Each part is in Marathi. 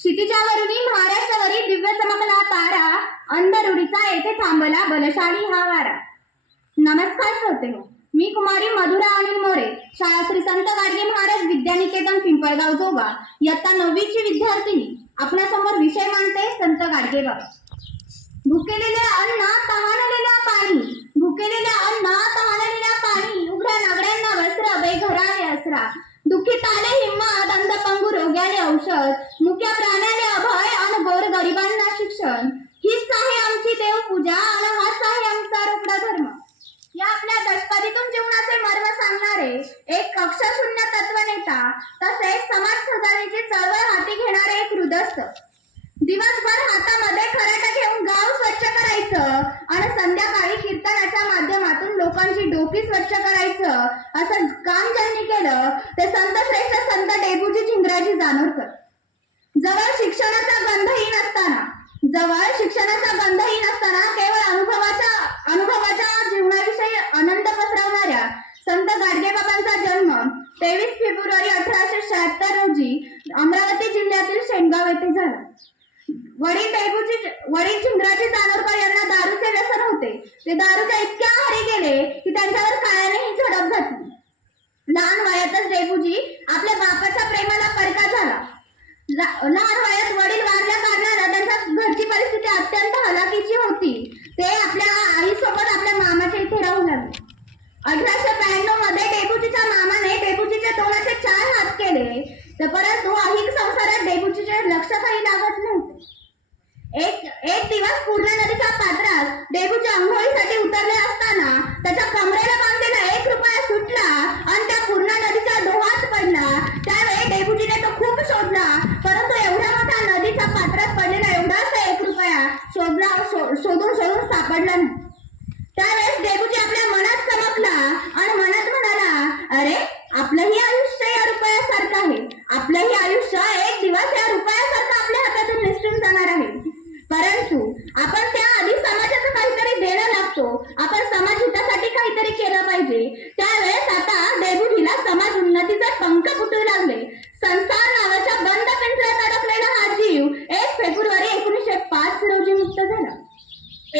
क्षितिजावरुनी महाराष्ट्रावरील दिव्य चमकला तारा, अंधरुडीचा येथे थांबला बलशाली हा वारा. नमस्कार श्रोते हो, मी कुमारी मधुरा अनिल मोरे, शाळा श्री संत गाडगे महाराज विद्यानिकेतन पिंपळगाव जोगा, इयत्ता 9वीची विद्यार्थिनी. आपल्यासमोर विषय मांडते संत गाडगे बाबा. भुकेलेले अन्न तहानलेल्या पाणी, भुकेलेले अन्न तहानलेल्या पाणी, उघड्या नागड्यांना वस्त्र, बेघराने असरा, दुःखीत आले हिम्मत, अंधपंगू रोग्याले औषध, मुक्या प्राण्याले अभय आणि गोर गरिबांना शिक्षण. हीच आहे आमची देवपूजा आणि हाच आहे आमचा रोकडा धर्म. या आपल्या दशपदीतून जीवनाचे मर्म सांगणारे एक कक्षाशून्य तत्वनेता, तसेच समाज सुधारणेची चळवळ हाती घेणारे एक हृदयस्थ. दिवसभर हातामध्ये खराटा घेऊन गाव स्वच्छ करायचं आणि संध्याकाळी कीर्तनाच्या माध्यमातून लोकांची डोकी स्वच्छ करायचं, असं काम ज्यांनी केलं ते संत श्रेष्ठ संत डेबूजी झिंगराजी जानोरकर. जवळ शिक्षणाचा गंधही नसताना केवळ अनुभवाच्या जीवनाविषयी आनंद पसरवणाऱ्या संत गाडगेबाबांचा जन्म 23 फेब्रुवारी 1876 रोजी अमरावती जिल्ह्यातील शेनगाव येथे झाला. वडील झिंगराजी जानोरकर यांना दारूचे व्यसन होते. ते दारूच्या इतक्या आहारी गेले की त्यांच्यावर काळानेही झडप घातली. लहान वयातच डेबूजी आपल्या बापाच्या प्रेमाला परका झाला. लहान वयात वडील वारल्या कारणाने त्यांच्या घरची परिस्थिती अत्यंत हलाखीची होती. ते आपल्या आईसोबत आपल्या मामाच्या इथे राहू लागले. 1892 मध्ये डेबूजीच्या मामाने डेबूजीच्या तोंडाचे 4 हात केले, परंतु अहिक संसारात डेबूजीचे लक्ष काही लागत नव्हते. एक दिवस पूर्णा नदीच्या पात्रात डेबूजी अंघोळीसाठी उतरले असताना त्याच्या कमरेला बांधलेला 1 रुपया सुटला आणि त्या पूर्णा नदीच्या डोहात पडला. त्यावेळी डेबूजीने तो खूप शोधला, परंतु एवढ्या मोठ्या नदीच्या पात्रात पडलेला एवढाच 1 रुपया शोधून सापडला नाही. त्यावेळेस डेबूजी आपल्या मनात चमकला आणि मनात म्हणाला, अरे आपलंही आयुष्य या रुपयासारखं आहे. आपलंही आयुष्य एक दिवस या रुपयासारखं आपल्या हातातून निसटून जाणार आहे. परंतु आपण त्याआधी समाजाचं काहीतरी देणं लागतो. आपण समाज हितासाठी काहीतरी केलं पाहिजे. त्यावेळेस आता डेबूजीला समाज उन्नतीचे पंख फुटू लागले. संसार नावाच्या बंद पिंजऱ्यात अडकलेला हा जीव 1 फेब्रुवारी 1905 रोजी मुक्त झाला.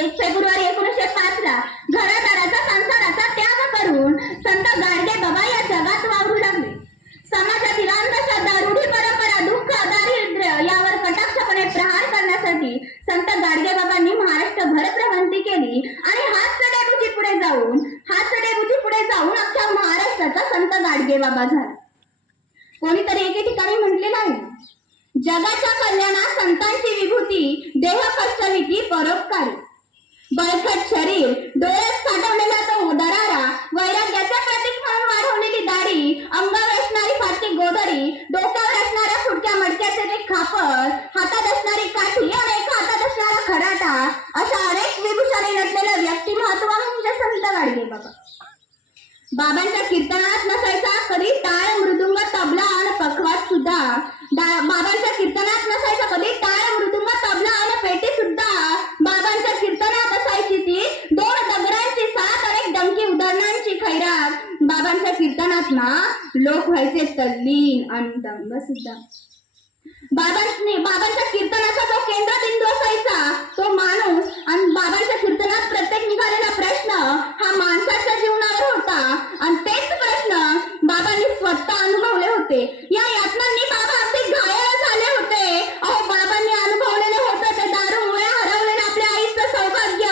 1 फेब्रुवारी 1905 ला घरादाराचा संसाराचा त्याग करून संत गाडगे बाबा या जगात वावरू लागले. समाजातील अंधश्रद्धा, रूढी परंपरा, दुःख, दारिद्र्य यावर कटाक्षपणे प्रहार करण्यासाठी संत गाडगे बाबांनी महाराष्ट्रभर भ्रमंती केली आणि हाच डेबूजी पुढे जाऊन अख्ख्या महाराष्ट्राचा संत गाडगे बाबा झाला. कोणीतरी एके ठिकाणी म्हटलेलं आहे, जगाच्या कल्याणात संतांची विभूती, देह कष्टविकी परोपकारी. बळकट शरीर, डोळ्यात साठवलेला तो दरारा, वैराग्याचा प्रतीक म्हणून वाढवलेली दाढी, अंगावर असणारी फाटकी गोधडी, डोक्यावर असणाऱ्या फुटक्या मडक्याचे ते खापर, हातात असणारी काठी आणि एका हातात असणारा खराटा, अशा अनेक विभूषणे नटलेलं व्यक्तिमत्व म्हणजे संत गाडगे बाबा. बाबांच्या कीर्तनात नसायचा कधी टाळ, मृदुंग, तबला आणि पखवाज सुद्धा. बाबांच्या कीर्तनात नसायचा कधी टाळ, मृदुंग, तबला आणि पेटी सुद्धा. बाबांच्या कीर्तनात असायची ती 2 दगडांची साथ आणि 1 डंकी उदाहरणांची खैरात. बाबांच्या कीर्तनात ना लोक व्हायचे तल्लीन आणि दंग सुद्धा. बाबांच्या कीर्तनाचा जो केंद्रबिंदू असायचा तो माणूस, आणि बाबांच्या कीर्तनात प्रत्येक निघालेला प्रश्न हा माणसाच्या जीवनावर होता. आणि तेच प्रश्न बाबांनी स्वतः अनुभवले होते. या यातनांनी बाबा अगदी घायल झाले होते. अहो, बाबांनी अनुभवलेले होतं ते दारूमुळे हरवलेलं आपल्या आईचं सौभाग्य.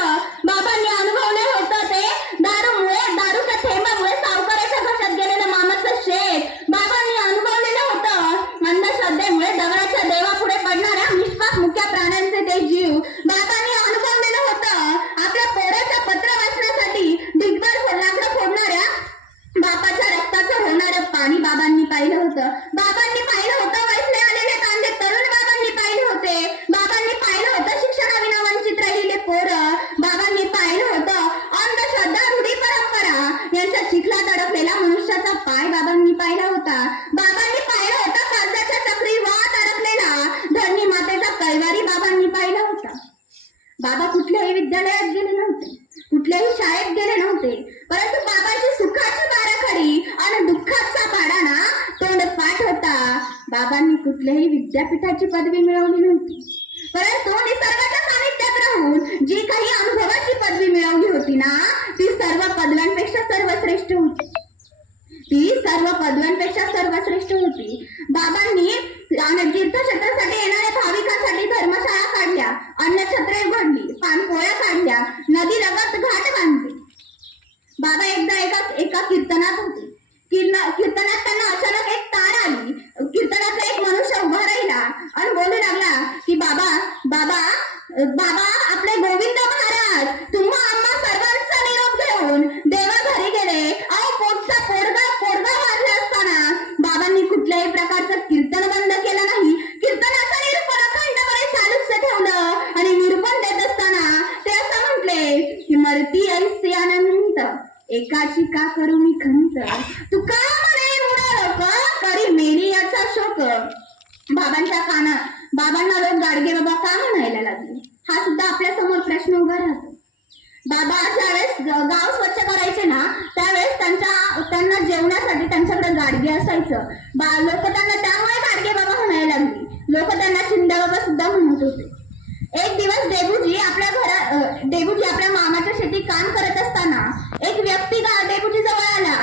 बाबांनी अनुभवले होतं ते दारूच्या थेंबामुळे सावकाराच्या घशात गेलेलं मामाचं शेत. बाबांनी अनुभवलेलं होतं अंधश्रद्धेमुळे दगडाच्या देवापुढे पडणाऱ्या निष्पाप मुक्या प्राण्यांचे ते जीव. बाबांनी अनुभवलेलं होतं आपल्या पोराच्या पत्र वाचण्यासाठी ढिगभर लाकडं फोडणाऱ्या बापाच्या रक्ताचं होणारं पाणी बाबांनी पाहिलं होतं. बाबांनी पाहिलं होतं वैसले आलेले कांदे तरुण. बाबांनी पाहिले होते. बाबांनी पाहिलं होतं शिक्षणाविना वंचित राहिलेले पोरं. बाबांनी पाहिलं होतं अंधश्रद्धा, रूढी परंपरा यांच्या चिखलात अडकलेला मनुष्याचा पाय. बाबांनी पाहिला होता. बाबांनी पाहिलं होतं काळजाच्या चक्रीवात अडकलेला धरणी मातेचा कैवारी. बाबांनी पाहिला होता. बाबा कुठल्याही विद्यालयात गेले नव्हते, कुठल्याही शाळेत गेले नव्हते, परंतु बाबांची सुखाची बाराखडी आणि दुःखाचा पाडाना तोंड पाठ होता. बाबांनी कुठल्या कुठल्याही विद्यापीठाची पदवी मिळवली नव्हती, परंतु निसर्गाच्या सानिध्यात राहून जी काही अनुभवाची पदवी मिळवली होती ना, ती सर्व पदव्यांपेक्षा सर्वश्रेष्ठ होती. सर्वश्रेष्ठ होती. बाबांनी तीर्थक्षेत्रासाठी येणाऱ्या भाविकांसाठी धर्मशाळा काढल्या, अन्नछत्रे उघडली, पाणपोळ्या काढल्या, नदी लगत घाट बांधले. बाबा एकदा एका कीर्तनात होते. कीर्तनात त्यांना अचानक एक तार आली. कीर्तनातला एक मनुष्य उभा राहिला आणि बोलू लागला की बाबा बाबा बाबा आपले गोविंद महाराज तुम्हा आम्हा सर्वांचा निरोप घेऊन देवा घरी गेले. अहो पोटचा पोरगा वाजला असताना बाबांनी कुठल्याही प्रकारचं कीर्तन बंद केलं नाही. कीर्तनाचं निरूपण अखंडपणे चालूच ठेवलं आणि निरूपण देत असताना ते असं म्हटले की मरती ऐसे अनंत एकाची का करू मी खंत, तू का म्हणे मुडा लोक करी मेली याचा शोक. बाबांना लोक गाडगे बाबा का म्हणायला लागले, हा सुद्धा आपल्या समोर प्रश्न उभा राहतो. बाबा ज्यावेळेस गाव स्वच्छ करायचे ना, त्यावेळेस त्यांना जेवणासाठी त्यांच्याकडे गाडगे असायचं. लोक त्यांना त्यामुळे गाडगे बाबा म्हणायला लागली. लोक त्यांना चिंद्या बाबा सुद्धा म्हणत होते. एक दिवस देबूजी आपल्या मामाच्या शेतीत काम करत असताना एक व्यक्ती देबूजी जवळ आला